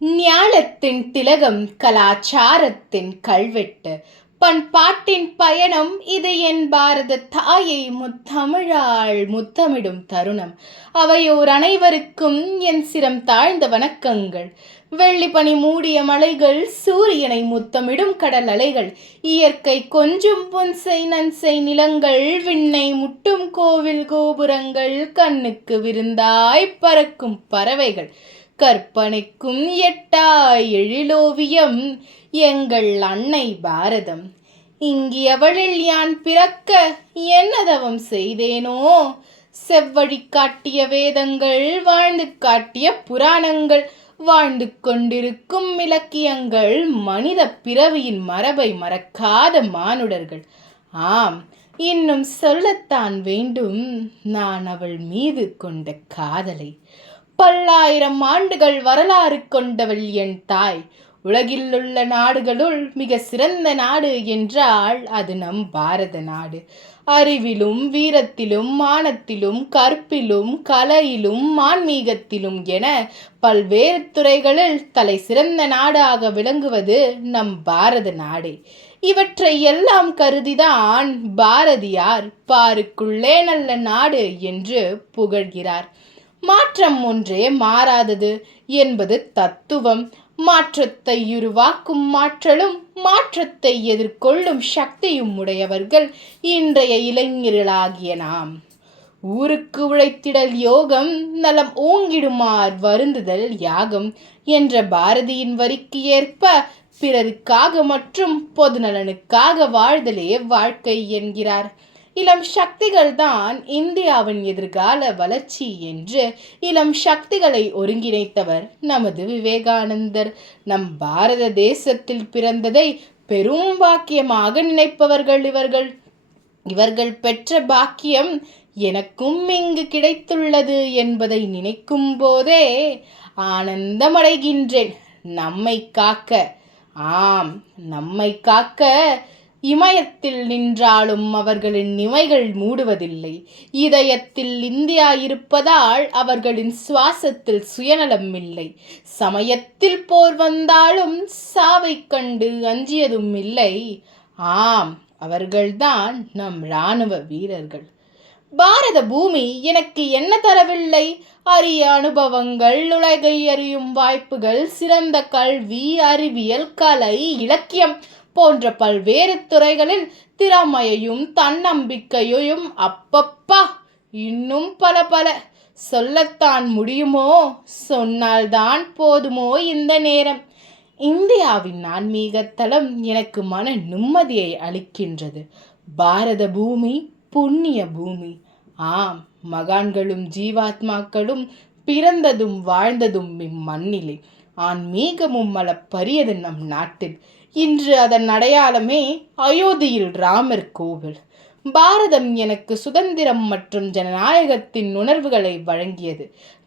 ஞாலத்தின் திலகம் கலாச்சாரத்தின் கல்வெட்டு பண்பாட்டின் பயணம் இது என் பாரத தாயை முத்தமிழாள் முத்தமிடும் தருணம். அவையோர் அனைவருக்கும் என் சிரம் தாழ்ந்த வணக்கங்கள். வெள்ளி பனி மூடிய மலைகள், சூரியனை முத்தமிடும் கடல் அலைகள், இயற்கை கொஞ்சும் புன்சை நன்சை நிலங்கள், விண்ணை முட்டும் கோவில் கோபுரங்கள், கண்ணுக்கு விருந்தாய் பறக்கும் பறவைகள், கற்பனைக்கும் எட்டாய் எழிலோவியம் எங்கள் அன்னை பாரதம். இங்கியவளில் யான் பிறக்க என்னதவம் செய்தேனோ, செவ்வழி காட்டிய வேதங்கள், வாழ்ந்து காட்டிய புராணங்கள், வாழ்ந்து கொண்டிருக்கும் இலக்கியங்கள், மனித பிறவியின் மரபை மறக்காத மானுடர்கள். ஆம், இன்னும் சொல்லத்தான் வேண்டும் நான் அவள் மீது கொண்ட காதலை. பல்லாயிரம் ஆண்டுகள் வரலாறு கொண்டவள் என் தாய். உலகில் உள்ள நாடுகளுள் மிக சிறந்த நாடு என்றால் அது நம் பாரத நாடு. அறிவிலும் வீரத்திலும் மானத்திலும் கற்பிலும் கலையிலும் ஆன்மீகத்திலும் என பல்வேறு துறைகளில் தலை சிறந்த நாடாக விளங்குவது நம் பாரத நாடே. இவற்றை எல்லாம் கருதிதான் பாரதியார் பாருக்குள்ளே நல்ல நாடு என்று புகழ்கிறார். மாற்றம் ஒன்றே மாறாதது என்பது தத்துவம். மாற்றத்தை உருவாக்கும் மாற்றலும் மாற்றத்தை எதிர்கொள்ளும் சக்தியும் உடையவர்கள் இன்றைய இளைஞர்களாகிய நாம். ஊருக்கு உழைத்திடல் யோகம், நலம் ஓங்கிடுமார் வருந்துதல் யாகம் என்ற பாரதியின் வரிக்கு ஏற்ப பிறருக்காக மற்றும் பொது நலனுக்காக வாழ்தலே வாழ்க்கை என்கிறார். இளம் சக்திகள் தான் இந்தியாவின் எதிர்கால வளர்ச்சி என்று இளம் சக்திகளை ஒருங்கிணைத்தவர் நமது விவேகானந்தர். நம் பாரத தேசத்தில் பிறந்ததை பெரும் பாக்கியமாக நினைப்பவர்கள் இவர்கள். இவர்கள் பெற்ற பாக்கியம் எனக்கும் இங்கு கிடைத்துள்ளது என்பதை நினைக்கும் போதே ஆனந்தமடைகின்றேன். நம்மை காக்க, ஆம், நம்மை காக்க இமயத்தில் நின்றாலும் அவர்களின் இமைகள் மூடுவதில்லை. இதயத்தில் இந்தியா இருப்பதால் அவர்களின் சுவாசத்தில் சுயநலம் இல்லை. சமயத்தில் போர் வந்தாலும் சாவை கண்டு அஞ்சியதும் இல்லை. ஆம், அவர்கள்தான் நம் இராணுவ வீரர்கள். பாரத பூமி எனக்கு என்ன தரவில்லை? அரிய அனுபவங்கள், உலகை அறியும் வாய்ப்புகள், சிறந்த கல்வி, அறிவியல், கலை, இலக்கியம் போன்ற பல்வேறு துறைகளில் திறமையையும் தன்னம்பிக்கையையும் அப்பப்பா இன்னும் பல பல. சொல்லத்தான் முடியுமோ? சொன்னால்தான் போதுமோ இந்த நேரம்? இந்தியாவின் ஆன்மீக தலம் எனக்கு மன நிம்மதியை அளிக்கின்றது. பாரத பூமி புண்ணிய பூமி. ஆம், மகான்களும் ஜீவாத்மாக்களும் பிறந்ததும் வாழ்ந்ததும் இம்மண்ணிலே. ஆன்மீகமும் அளப்பரியது நம் நாட்டில். இன்று அதன் அடையாளமே அயோத்தியில் ராமர் கோவில். பாரதம் எனக்கு சுதந்திரம் மற்றும் ஜனநாயகத்தின் உணர்வுகளை வழங்கியது.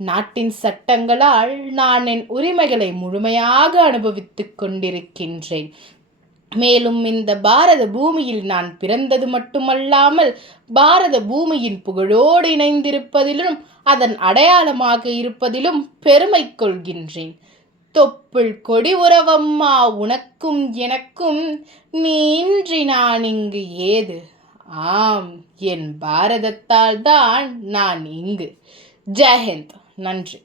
நாட்டின் சட்டங்களால் நான் என் உரிமைகளை முழுமையாக அனுபவித்துக் கொண்டிருக்கின்றேன். மேலும் இந்த பாரத பூமியில் நான் பிறந்தது மட்டுமல்லாமல் பாரத பூமியின் புகழோடு இணைந்திருப்பதிலும் அதன் அடையாளமாக இருப்பதிலும் பெருமை கொள்கின்றேன். தொப்புள் கொடி உறவம்மா உனக்கும் எனக்கும், நீ இன்றி நான் இங்கு ஏது? ஆம், என் பாரதத்தால் தான் நான் இங்கு. ஜெய் ஹிந்த். நன்றி.